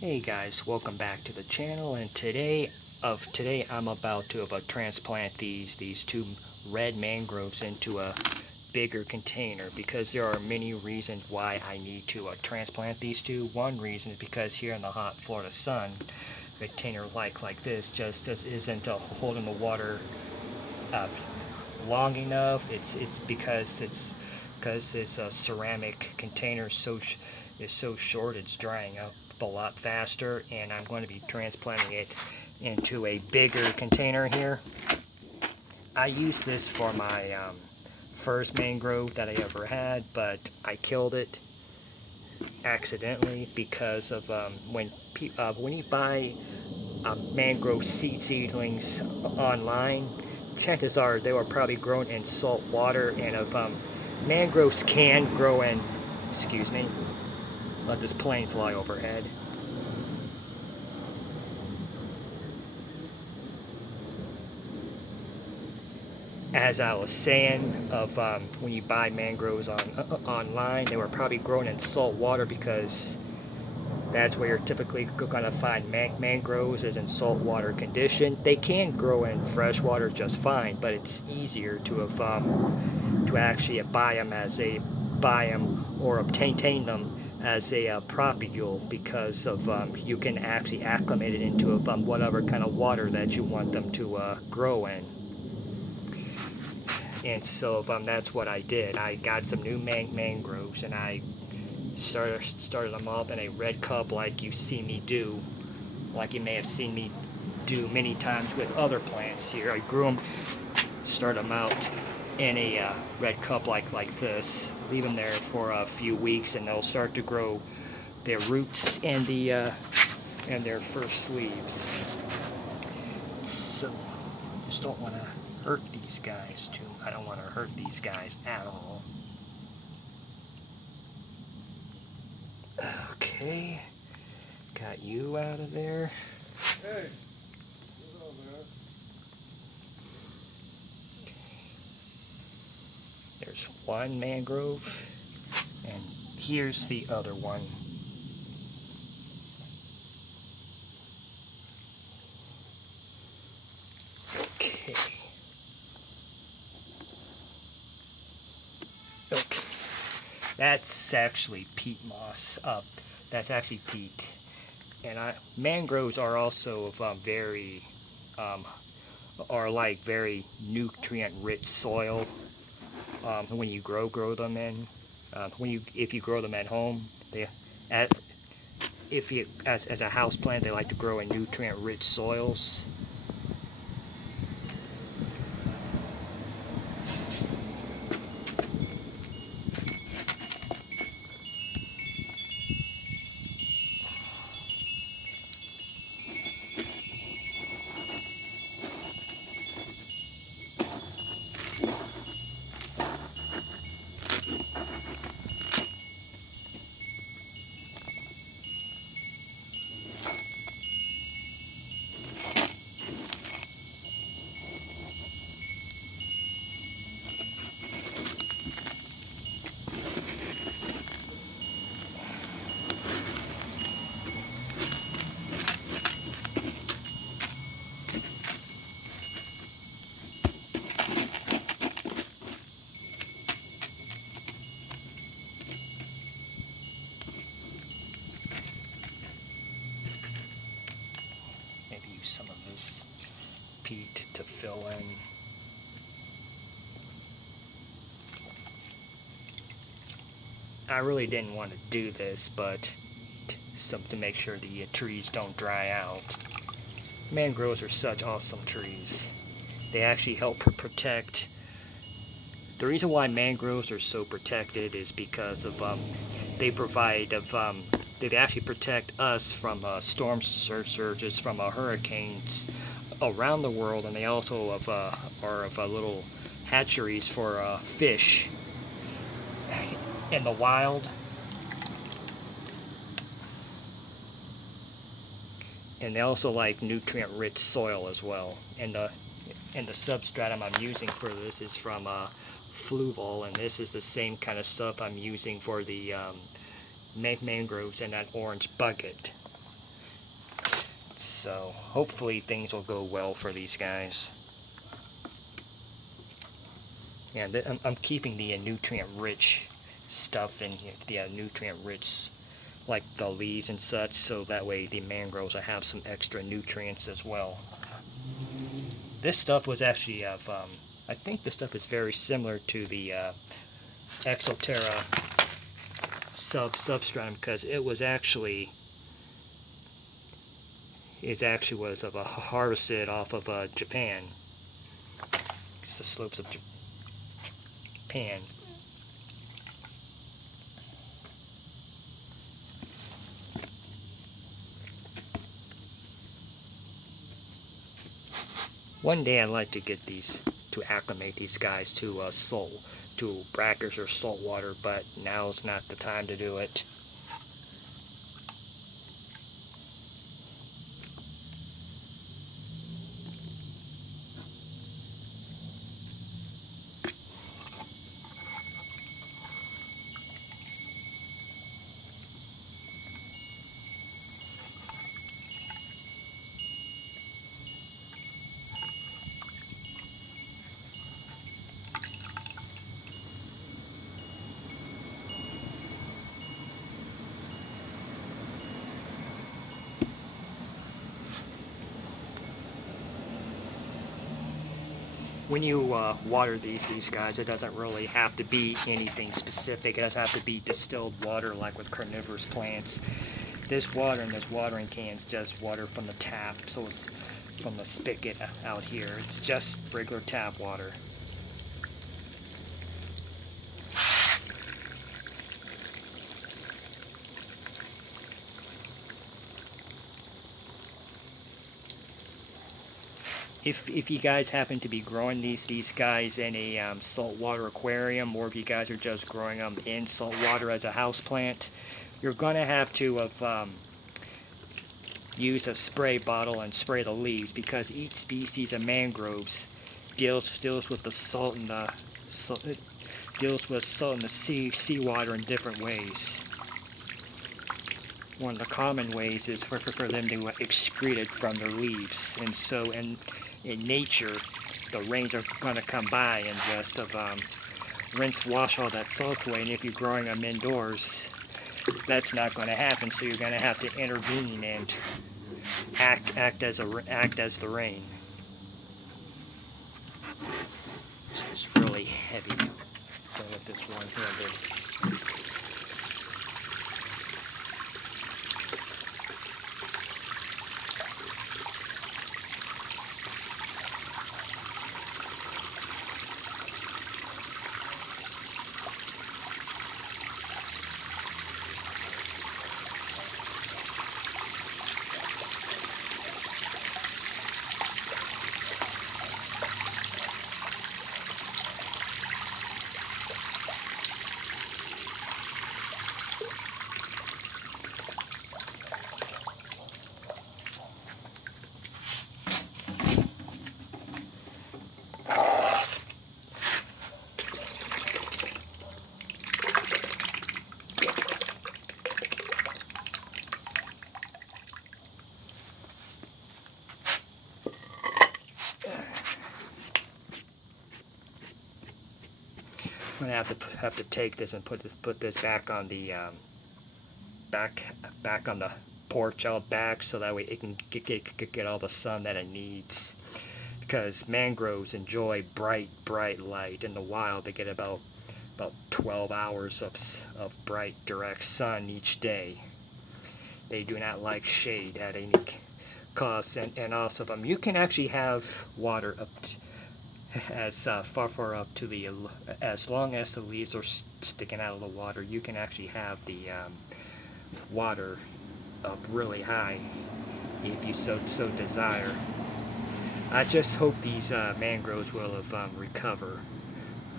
Hey guys, welcome back to the channel, and today I'm about to transplant these two red mangroves into a bigger container because there are many reasons why I need to transplant these two. One reason is because here in the hot Florida sun, a container like this just isn't holding the water uh, long enough. It's because this ceramic container is so short, it's drying up a lot faster, and I'm going to be transplanting it into a bigger container here. I used this for my first mangrove that I ever had, but I killed it accidentally because of when you buy mangrove seedlings online, chances are they were probably grown in salt water, and if mangroves can grow in, excuse me, let this plane fly overhead. As I was saying, of when you buy mangroves online, they were probably grown in salt water because that's where you're typically going to find mangroves, is in saltwater condition. They can grow in fresh water just fine, but it's easier to actually buy them or obtain them as a propagule, because of you can actually acclimate it into whatever kind of water that you want them to grow in. And so that's what I did. I got some new mangroves, and I started them off in a red cup like you see me do, like you may have seen me do many times with other plants here. I grew them, start them out in a red cup like this, leave them there for a few weeks, and they'll start to grow their roots and their first leaves. So just don't want to hurt these guys too. I don't want to hurt these guys at all. Okay, got you out of there. Hey, hello there. There's one mangrove, and here's the other one. Okay. Okay. That's actually peat moss. That's actually peat. And mangroves are also very, um, are like very nutrient-rich soil. When you grow them in, if you grow them at home, at, if you as a house plant, they like to grow in nutrient-rich soils. Maybe use some of this peat to fill in. I really didn't want to do this, but to make sure the trees don't dry out. Mangroves are such awesome trees. They actually help protect. The reason why mangroves are so protected is because of they provide they actually protect us from storm surges, from hurricanes around the world, and they also are little hatcheries for fish in the wild. And they also like nutrient-rich soil as well. And the substratum I'm using for this is from fluval, and this is the same kind of stuff I'm using for the mangroves in that orange bucket. So hopefully things will go well for these guys. And I'm keeping the nutrient-rich stuff in here, the nutrient-rich, like the leaves and such, so that way the mangroves will have some extra nutrients as well. This stuff was actually of, I think this stuff is very similar to the Exoterra substratum, because it was actually, was of a harvested off of Japan. It's the slopes of Japan. One day I'd like to get these, to acclimate these guys to to brackish or salt water, but now's not the time to do it. When you water these guys, it doesn't really have to be anything specific. It doesn't have to be distilled water like with carnivorous plants. This water in this watering can is just water from the tap, so it's from the spigot out here. It's just regular tap water. If you guys happen to be growing these guys in a saltwater aquarium, or if you guys are just growing them in saltwater as a house plant, you're going to have to use a spray bottle and spray the leaves, because each species of mangroves deals with the salt in the seawater in different ways. One of the common ways is for them to excrete it from their leaves, and so in nature, the rains are going to come by and just wash all that salt away. And if you're growing them indoors, that's not going to happen. So you're going to have to intervene and act as the rain. This is really heavy. Going with this one-handed. I'm gonna have to take this and put this back on the back on the porch out back, so that way it can get all the sun that it needs. Because mangroves enjoy bright light. In the wild, they get about 12 hours of bright direct sun each day. They do not like shade at any cost, and also you can actually have water up as far up to the, as long as the leaves are sticking out of the water, you can actually have the water up really high if you so desire. I just hope these mangroves will recover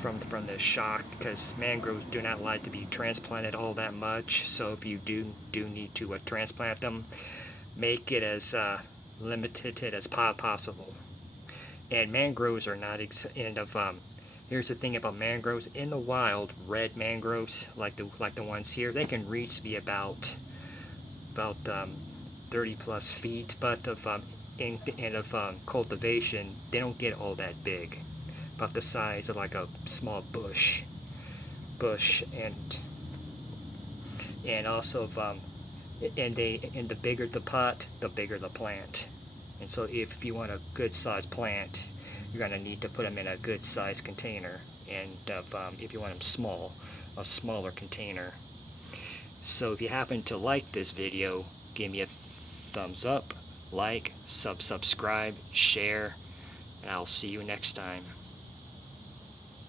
from this shock, because mangroves do not like to be transplanted all that much. So if you do need to transplant them, make it as limited as possible. And mangroves are not here's the thing about mangroves. In the wild, red mangroves like the ones here, they can reach to be about 30 30 plus feet, but of cultivation, they don't get all that big, about the size of like a small bush, and also and the bigger the pot, the bigger the plant. And so if you want a good sized plant, you're going to need to put them in a good sized container, and if you want them small, a smaller container. So if you happen to like this video, give me a thumbs up, like, subscribe, share, and I'll see you next time.